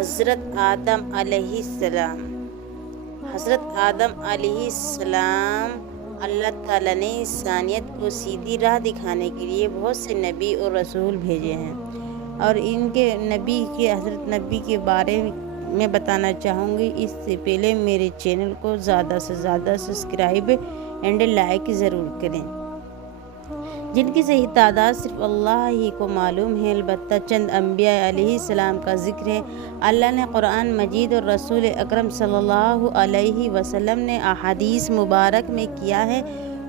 حضرت آدم علیہ السلام۔ حضرت آدم علیہ السلام اللہ تعالیٰ نے انسانیت کو سیدھی راہ دکھانے کے لیے بہت سے نبی اور رسول بھیجے ہیں، اور ان کے حضرت نبی کے بارے میں بتانا چاہوں گی۔ اس سے پہلے میرے چینل کو زیادہ سے زیادہ سبسکرائب اینڈ لائک ضرور کریں، جن کی صحیح تعداد صرف اللہ ہی کو معلوم ہے۔ البتہ چند انبیاء علیہ السلام کا ذکر ہے۔ اللہ نے قرآن مجید اور رسول اکرم صلی اللہ علیہ وسلم نے احادیث مبارک میں کیا ہے۔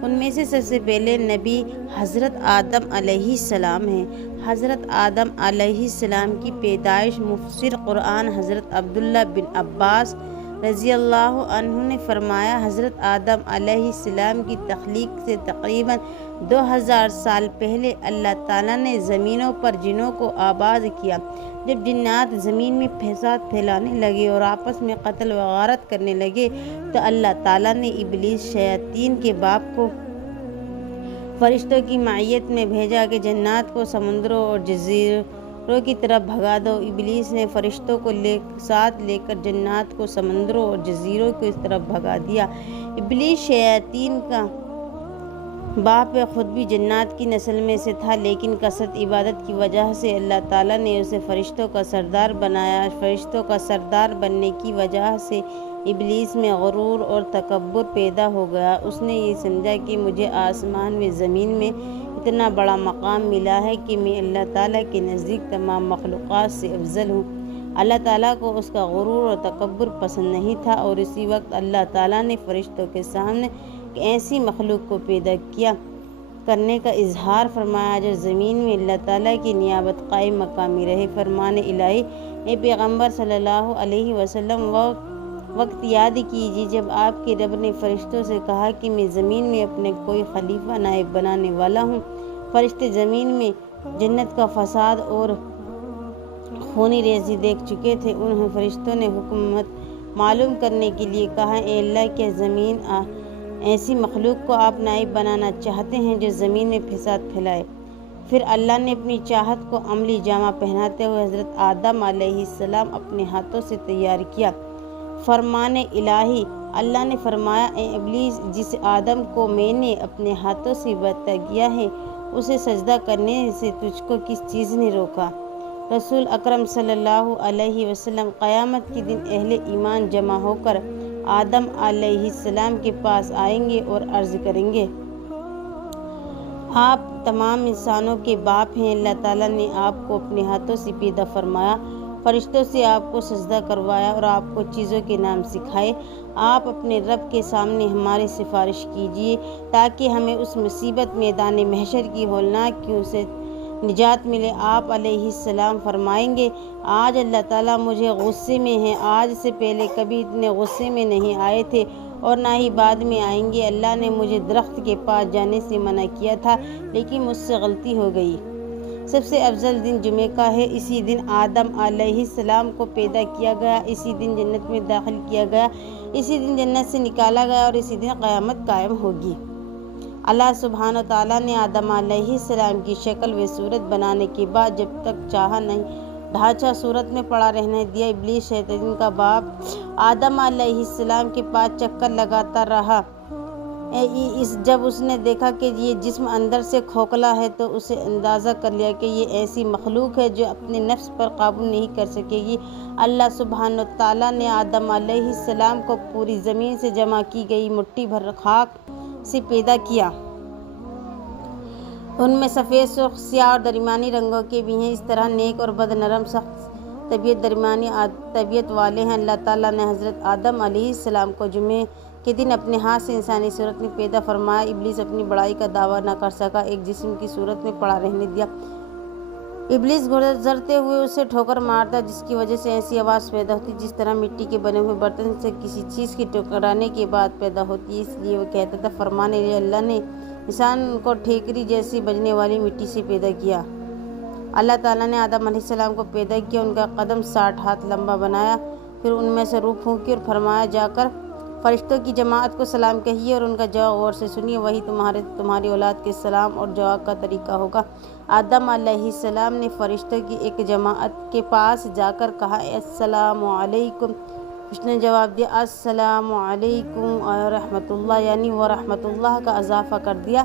ان میں سے سب سے پہلے نبی حضرت آدم علیہ السلام ہیں۔ حضرت آدم علیہ السلام کی پیدائش مفسر قرآن حضرت عبداللہ بن عباس رضی اللہ عنہ نے فرمایا، حضرت آدم علیہ السلام کی تخلیق سے تقریباً 2000 سال پہلے اللہ تعالیٰ نے زمینوں پر جنوں کو آباد کیا۔ جب جنات زمین میں فساد پھیلانے لگے اور آپس میں قتل و غارت کرنے لگے تو اللہ تعالیٰ نے ابلیس شیاطین کے باپ کو فرشتوں کی معیت میں بھیجا کہ جنات کو سمندروں اور جزیروں کی طرف بھگا دو۔ ابلیس نے فرشتوں کو ساتھ لے کر جنات کو سمندروں اور جزیروں کی طرف بھگا دیا۔ ابلیس شیاطین کا باپ خود بھی جنات کی نسل میں سے تھا، لیکن کثرت عبادت کی وجہ سے اللہ تعالیٰ نے اسے فرشتوں کا سردار بنایا۔ فرشتوں کا سردار بننے کی وجہ سے ابلیس میں غرور اور تکبر پیدا ہو گیا۔ اس نے یہ سمجھا کہ مجھے آسمان میں زمین میں اتنا بڑا مقام ملا ہے کہ میں اللہ تعالیٰ کے نزدیک تمام مخلوقات سے افضل ہوں۔ اللہ تعالیٰ کو اس کا غرور اور تکبر پسند نہیں تھا، اور اسی وقت اللہ تعالیٰ نے فرشتوں کے سامنے ایسی مخلوق کو پیدا کرنے کا اظہار فرمایا جو زمین میں اللہ تعالیٰ کی نیابت قائم مقامی رہے۔ فرمان الہی، اے پیغمبر صلی اللہ علیہ وسلم، وقت یاد کیجیے جب آپ کے رب نے فرشتوں سے کہا کہ میں زمین میں اپنے کوئی خلیفہ نائب بنانے والا ہوں۔ فرشتے زمین میں جنت کا فساد اور خونی ریزی دیکھ چکے تھے۔ انہیں فرشتوں نے حکمت معلوم کرنے کے لیے کہا، اے اللہ، کیا زمین ایسی مخلوق کو آپ نائب بنانا چاہتے ہیں جو زمین میں فساد پھیلائے؟ پھر اللہ نے اپنی چاہت کو عملی جامہ پہناتے ہوئے حضرت آدم علیہ السلام اپنے ہاتھوں سے تیار کیا۔ فرمان الہی، اللہ نے فرمایا، اے ابلیس، جس آدم کو میں نے اپنے ہاتھوں سے پیدا کیا ہے اسے سجدہ کرنے سے تجھ کو کس چیز نے روکا؟ رسول اکرم صلی اللہ علیہ وسلم قیامت کے دن اہل ایمان جمع ہو کر آدم علیہ السلام کے پاس آئیں گے اور عرض کریں گے، آپ تمام انسانوں کے باپ ہیں۔ اللہ تعالیٰ نے آپ کو اپنے ہاتھوں سے پیدا فرمایا، فرشتوں سے آپ کو سجدہ کروایا اور آپ کو چیزوں کے نام سکھائے۔ آپ اپنے رب کے سامنے ہماری سفارش کیجیے تاکہ ہمیں اس مصیبت میدان محشر کی ہولناک کیوں سے نجات ملے۔ آپ علیہ السلام فرمائیں گے، آج اللہ تعالیٰ مجھے غصے میں ہے، آج سے پہلے کبھی اتنے غصے میں نہیں آئے تھے اور نہ ہی بعد میں آئیں گے۔ اللہ نے مجھے درخت کے پاس جانے سے منع کیا تھا، لیکن مجھ سے غلطی ہو گئی۔ سب سے افضل دن جمعے کا ہے۔ اسی دن آدم علیہ السلام کو پیدا کیا گیا، اسی دن جنت میں داخل کیا گیا، اسی دن جنت سے نکالا گیا، اور اسی دن قیامت قائم ہوگی۔ اللہ سبحانہ و تعالیٰ نے آدم علیہ السلام کی شکل و صورت بنانے کے بعد جب تک چاہا نہیں ڈھانچہ صورت میں پڑا رہنے دیا۔ ابلیس شیطان کا باپ آدم علیہ السلام کے پاس چکر لگاتا رہا۔ جب اس نے دیکھا کہ یہ جسم اندر سے کھوکھلا ہے تو اسے اندازہ کر لیا کہ یہ ایسی مخلوق ہے جو اپنے نفس پر قابو نہیں کر سکے گی۔ اللہ سبحانہ و تعالیٰ نے آدم علیہ السلام کو پوری زمین سے جمع کی گئی مٹھی بھر خاک سے پیدا کیا۔ ان میں سفید، سرخ، سیاہ اور درمیانی رنگوں کے بھی ہیں۔ اس طرح نیک اور بد، نرم، سخت طبیعت، درمیانی طبیعت والے ہیں۔ اللہ تعالیٰ نے حضرت آدم علیہ السلام کو جمعے کے دن اپنے ہاتھ سے انسانی صورت میں پیدا فرمایا۔ ابلیس اپنی بڑائی کا دعویٰ نہ کر سکا، ایک جسم کی صورت میں پڑا رہنے دیا۔ ابلیس گزرتے ہوئے اسے ٹھوکر مارتا، جس کی وجہ سے ایسی آواز پیدا ہوتی جس طرح مٹی کے بنے ہوئے برتن سے کسی چیز کے ٹکرانے کے بعد پیدا ہوتی ہے۔ اس لیے وہ کہتا تھا، فرمان الہی، اللہ نے انسان کو ٹھیکری جیسی بجنے والی مٹی سے پیدا کیا۔ اللہ تعالیٰ نے آدم علیہ السلام کو پیدا کیا، ان کا قدم 60 ہاتھ لمبا بنایا، پھر ان میں سے روح پھونکی اور فرمایا، جا کر فرشتوں کی جماعت کو سلام کہیے اور ان کا جواب غور سے سنیے، وہی تمہاری اولاد کے سلام اور جواب کا طریقہ ہوگا۔ آدم علیہ السلام نے فرشتوں کی ایک جماعت کے پاس جا کر کہا، السلام علیکم۔ اس نے جواب دیا، السلام علیکم ورحمۃ اللہ، یعنی ورحمۃ اللہ کا اضافہ کر دیا۔